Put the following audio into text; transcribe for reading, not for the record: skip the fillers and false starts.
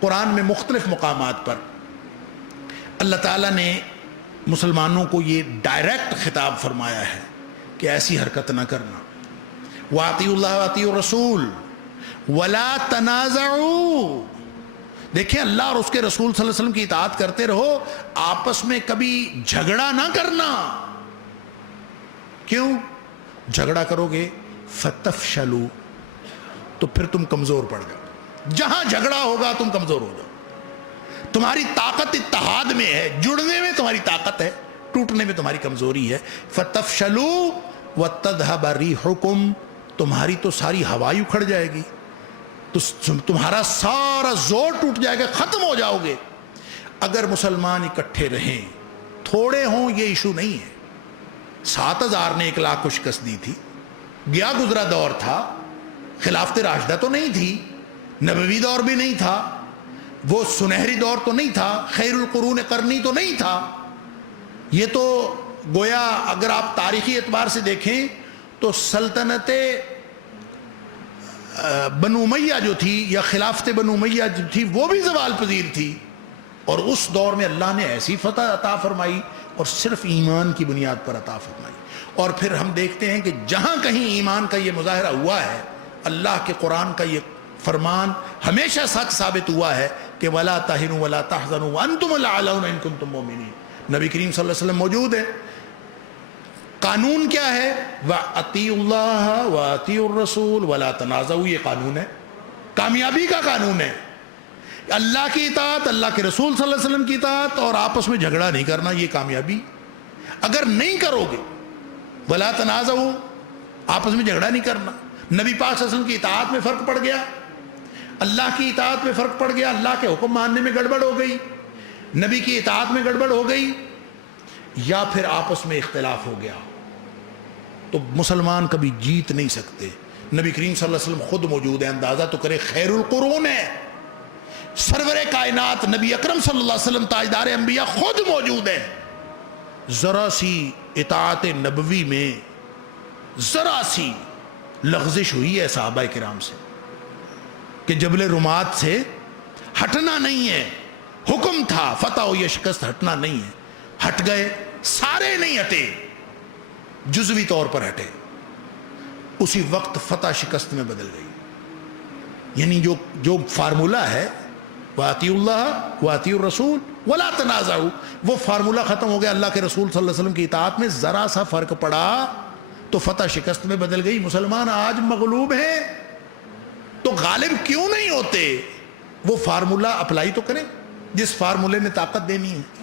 قرآن میں مختلف مقامات پر اللہ تعالیٰ نے مسلمانوں کو یہ ڈائریکٹ خطاب فرمایا ہے کہ ایسی حرکت نہ کرنا. وَأَطِيعُوا اللَّهَ وَأَطِيعُوا الرَّسُولَ وَلَا تَنَازَعُوا. دیکھیں اللہ اور اس کے رسول صلی اللہ علیہ وسلم کی اطاعت کرتے رہو, آپس میں کبھی جھگڑا نہ کرنا. کیوں جھگڑا کرو گے؟ فَتَفْشَلُوا, تو پھر تم کمزور پڑ جاؤ. جہاں جھگڑا ہوگا تم کمزور ہو جاؤ. تمہاری طاقت اتحاد میں ہے, جڑنے میں تمہاری طاقت ہے, ٹوٹنے میں تمہاری کمزوری ہے. فَتَفْشَلُوا وَتَذْهَبَ رِيحُكُمْ, تمہاری تو ساری ہوا ہی اکھڑ جائے گی, تو تمہارا سارا زور ٹوٹ جائے گا, ختم ہو جاؤ گے. اگر مسلمان اکٹھے رہیں, تھوڑے ہوں, یہ ایشو نہیں ہے. 7,000 نے 1,00,000 کو شکست دی تھی. گیا گزرا دور تھا, خلافت راشدہ تو نہیں تھی, نبوی دور بھی نہیں تھا, وہ سنہری دور تو نہیں تھا, خیر القرون قرنی تو نہیں تھا. یہ تو گویا اگر آپ تاریخی اعتبار سے دیکھیں تو سلطنت بنو امیہ جو تھی یا خلافت بنو امیہ جو تھی وہ بھی زوال پذیر تھی, اور اس دور میں اللہ نے ایسی فتح عطا فرمائی اور صرف ایمان کی بنیاد پر عطا فرمائی. اور پھر ہم دیکھتے ہیں کہ جہاں کہیں ایمان کا یہ مظاہرہ ہوا ہے, اللہ کے قرآن کا یہ فرمان ہمیشہ سچ ثابت ہوا ہے کہ وَلَا تَهِنُوا وَلَا تَحْزَنُوا وَأَنْتُمُ الْأَعْلَوْنَ إِن كُنتُم مُؤْمِنِينَ. نبی کریم صلی اللہ علیہ وسلم موجود ہے. قانون کیا ہے؟ وَأَطِيعُوا اللَّهَ وَأَطِيعُوا الرَّسُولَ وَلَا تَنَازَعُوا. یہ قانون ہے, کامیابی کا قانون ہے. اللہ کی اطاعت, اللہ کے رسول صلی اللہ علیہ وسلم کی اطاعت, اور آپس میں جھگڑا نہیں کرنا, یہ کامیابی. اگر نہیں کرو گے وَلَا تَنَازَعُوا, آپس میں جھگڑا نہیں کرنا, نبی پاک صلی اللہ علیہ وسلم کی اطاعت میں فرق پڑ گیا, اللہ کی اطاعت میں فرق پڑ گیا, اللہ کے حکم ماننے میں گڑبڑ ہو گئی, نبی کی اطاعت میں گڑبڑ ہو گئی, یا پھر آپس میں اختلاف ہو گیا, تو مسلمان کبھی جیت نہیں سکتے. نبی کریم صلی اللہ علیہ وسلم خود موجود ہے, اندازہ تو کرے, خیر القرون ہے, سرور کائنات نبی اکرم صلی اللہ علیہ وسلم تاجدار انبیاء خود موجود ہے. ذرا سی اطاعت نبوی میں ذرا سی لغزش ہوئی ہے صحابہ کرام سے کہ جبل رمات سے ہٹنا نہیں ہے, حکم تھا فتح ہو یا شکست, ہٹنا نہیں ہے, ہٹ گئے. سارے نہیں ہٹے, جزوی طور پر ہٹے, اسی وقت فتح شکست میں بدل گئی. یعنی جو فارمولہ ہے وَأَطِيعُوا اللَّهَ وَأَطِيعُوا الرَّسُولَ وَلَا تَنَازَعُوا, وہ فارمولہ ختم ہو گیا. اللہ کے رسول صلی اللہ علیہ وسلم کی اطاعت میں ذرا سا فرق پڑا تو فتح شکست میں بدل گئی. مسلمان آج مغلوب ہیں تو غالب کیوں نہیں ہوتے؟ وہ فارمولہ اپلائی تو کریں جس فارمولے نے طاقت دینی ہے.